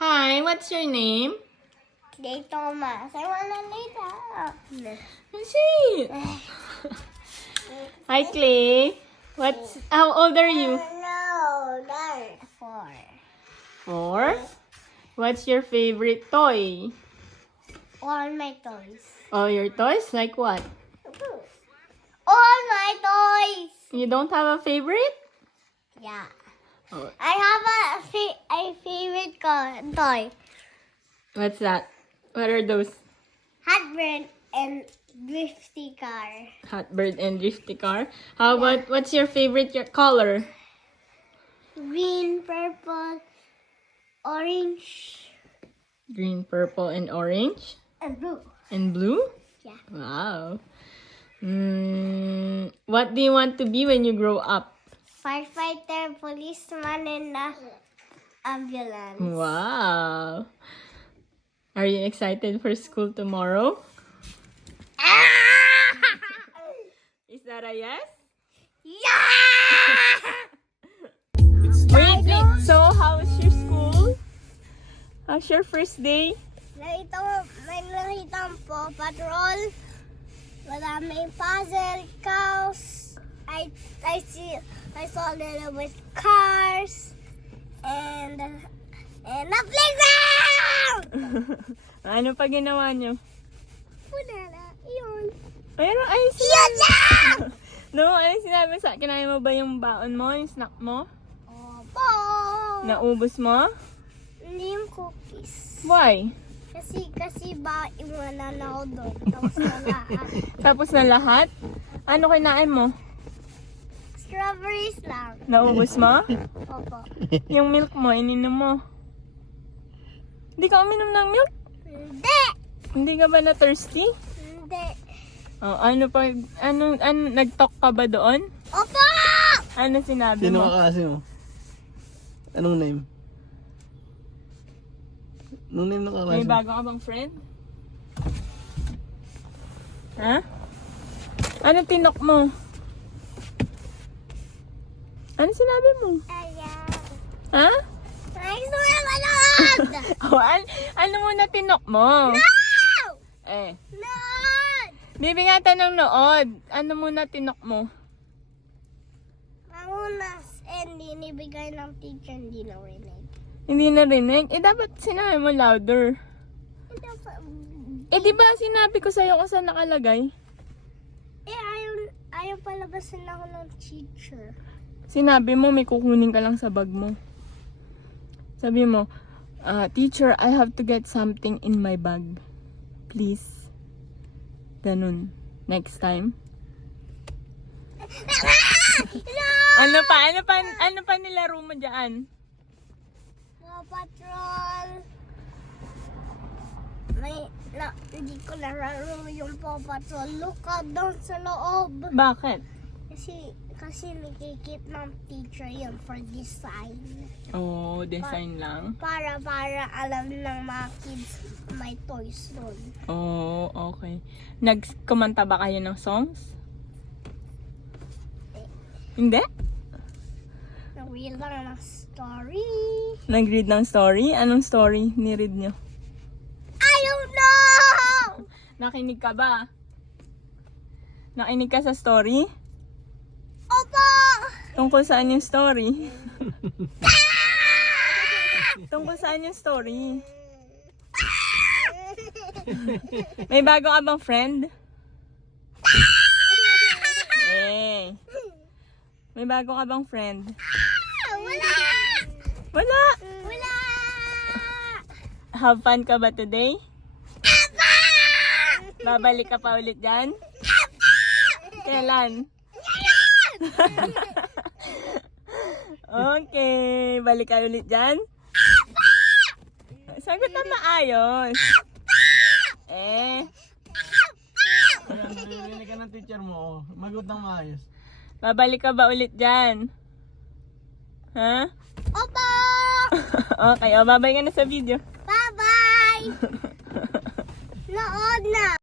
Hi, what's your name? Clay Thomas. I wanna lay down. What's it? Hi, Clay. How old are you? No, not 4. 4. What's your favorite toy? All my toys. All your toys? Like what? All my toys. You don't have a favorite? Yeah. Oh, I have a favorite toy. what's that? What are those? Hotbird and drifty car. Hotbird and drifty car. How about what's your favorite color? Green, purple, orange, Green, purple, and orange. and blue. And blue? Yeah. Wow. What do you want to be when you grow up? Firefighter, policeman, and ambulance. Wow. Are you excited for school tomorrow? Is that a yes? Yeah! Wait. So, how's your school? How's your first day? May nakita po, patrol. Maraming puzzle, cows. I saw a little bit cars. And a playground! Ano pa ginawa niyo? Wala na, yun. Ayun, Yun lang! No, ano sinabi sa akin? Kinain mo ba yung baon mo, yung snack mo? Opo! Naubos mo? Hindi yung cookies. Why? Kasi ba iwanan ako doon. Tapos na lahat. Tapos na lahat? Ano kinain mo? Strawberries lang. Naubos mo? Opo. Yung milk mo, ininom mo? Hindi ka uminom ng milk? Hindi! Hindi ka ba na thirsty? Hindi. Oh, ano pa, nag-talk ka ba doon? Opo! Ano sinabi Sino mo? kaklase mo? Anong name? Anong name ng kaklase May mo? bago ka bang friend? Ha? Ano tinok mo? Ano sinabi mo? Ayan. Ha? Guys, manood! Oh, ano muna tinok mo? No! Eh, No! bibi nga tanong nood. Ano muna tinok mo? Mangunas and dinibigay ng teacher, hindi na rinig. Hindi narinig? Eh, dapat sinabi mo louder. Eh, di ba sinabi ko sa'yo kung saan nakalagay? Ayaw palabasin ako ng teacher. Sinabi mo may kukunin ka lang sa bag mo. Sabi mo, teacher, I have to get something in my bag. Please. Ganun. Next time. No! Ano pa nilaro mo dyan? Paw Patrol. Hindi ko nararo yung Paw Patrol. Look out down sa loob. Bakit? Kasi nakikip ng teacher yun for design. Oh, design lang. Para alam ng mga kids may toys doon. Oh, okay. Nagkumanta ba kayo ng songs? Hindi? Nag-read lang ng story. Nag-read ng story? Anong story ni-read nyo? I don't know! Nakinig ka ba? Nakinig ka sa story? Opo! Tungkol saan yung story? Tungkol saan yung story? May bago ka bang friend? Eh. May bago ka bang friend? Wala! Wala! Wala! Have fun ka ba today? Babalik ka pa ulit dyan? Kailan? Okay, balik ka ulit dyan? Sagot na maayos. Eh, Ayan, narinig ka ng teacher mo. Magot ng maayos. babalik ka ba ulit dyan? Ha? Opo! Okay, babay ka na sa video. Bye-bye! Nood na!